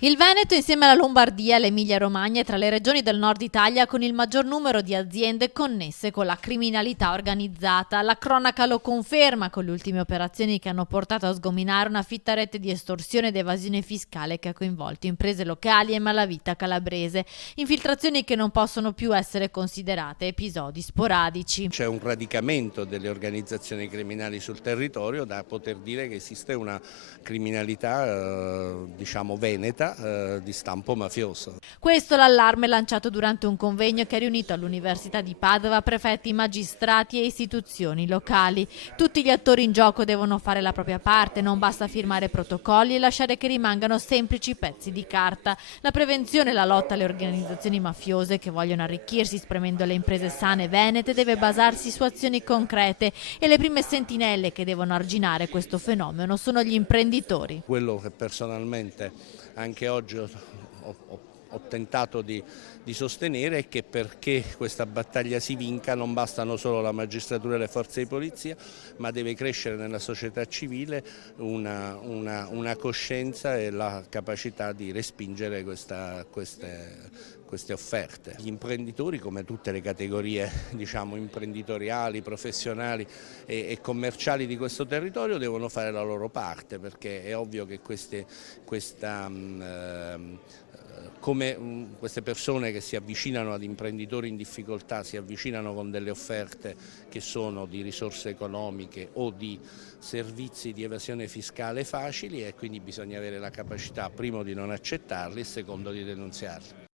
Il Veneto, insieme alla Lombardia e l'Emilia-Romagna, è tra le regioni del nord Italia con il maggior numero di aziende connesse con la criminalità organizzata. La cronaca lo conferma con le ultime operazioni che hanno portato a sgominare una fitta rete di estorsione ed evasione fiscale che ha coinvolto imprese locali e malavita calabrese. Infiltrazioni che non possono più essere considerate episodi sporadici. C'è un radicamento delle organizzazioni criminali sul territorio da poter dire che esiste una criminalità diciamo veneta di stampo mafioso. Questo l'allarme lanciato durante un convegno che ha riunito all'Università di Padova prefetti, magistrati e istituzioni locali. Tutti gli attori in gioco devono fare la propria parte, non basta firmare protocolli e lasciare che rimangano semplici pezzi di carta. La prevenzione e la lotta alle organizzazioni mafiose che vogliono arricchirsi spremendo le imprese sane venete deve basarsi su azioni concrete e le prime sentinelle che devono arginare questo fenomeno sono gli imprenditori. Quello che personalmente anche oggi ho tentato di sostenere è che perché questa battaglia si vinca non bastano solo la magistratura e le forze di polizia, ma deve crescere nella società civile una coscienza e la capacità di respingere queste offerte. Gli imprenditori, come tutte le categorie diciamo, imprenditoriali, professionali e commerciali di questo territorio, devono fare la loro parte, perché è ovvio che come queste persone che si avvicinano ad imprenditori in difficoltà si avvicinano con delle offerte che sono di risorse economiche o di servizi di evasione fiscale facili, e quindi bisogna avere la capacità primo di non accettarli e secondo di denunziarli.